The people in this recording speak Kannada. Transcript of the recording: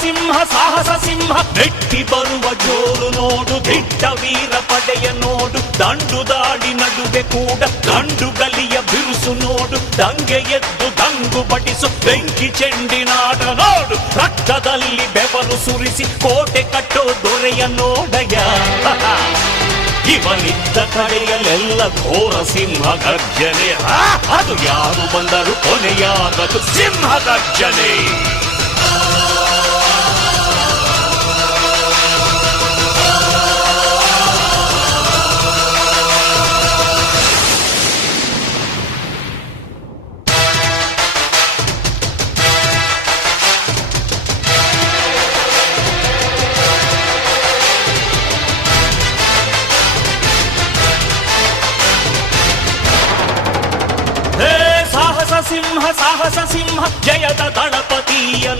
ಸಿಂಹ ಸಾಹಸ ಸಿಂಹ ನೆಟ್ಟಿ ಬರುವ ಜೋರು ನೋಡು, ದಿಟ್ಟ ವೀರ ಪಡೆಯ ನೋಡು, ದಂಡು ದಾಡಿ ನಡುವೆ ಕೂಡ ಗಂಡು ಗಲಿಯ ಬಿರುಸು ನೋಡು, ದಂಗೆ ಎದ್ದು ದಂಗು ಬಡಿಸು ಬೆಂಕಿ ಚೆಂಡಿನಾಟ ನೋಡು, ರಕ್ತದಲ್ಲಿ ಬೆವರು ಸುರಿಸಿ ಕೋಟೆ ಕಟ್ಟೋ ದೊರೆಯ ನೋಡಯ. ಇವನಿದ್ದ ಕಡೆಯಲ್ಲೆಲ್ಲ ಘೋರ ಸಿಂಹ ಗರ್ಜನೆ, ಅದು ಯಾರು ಬಂದರು ಕೊನೆಯಾಗದು ಸಿಂಹ ಗರ್ಜನೆ. ಸಾಹಸ ಸಿಂಹ ಜಯದ ದಳಪತಿಯ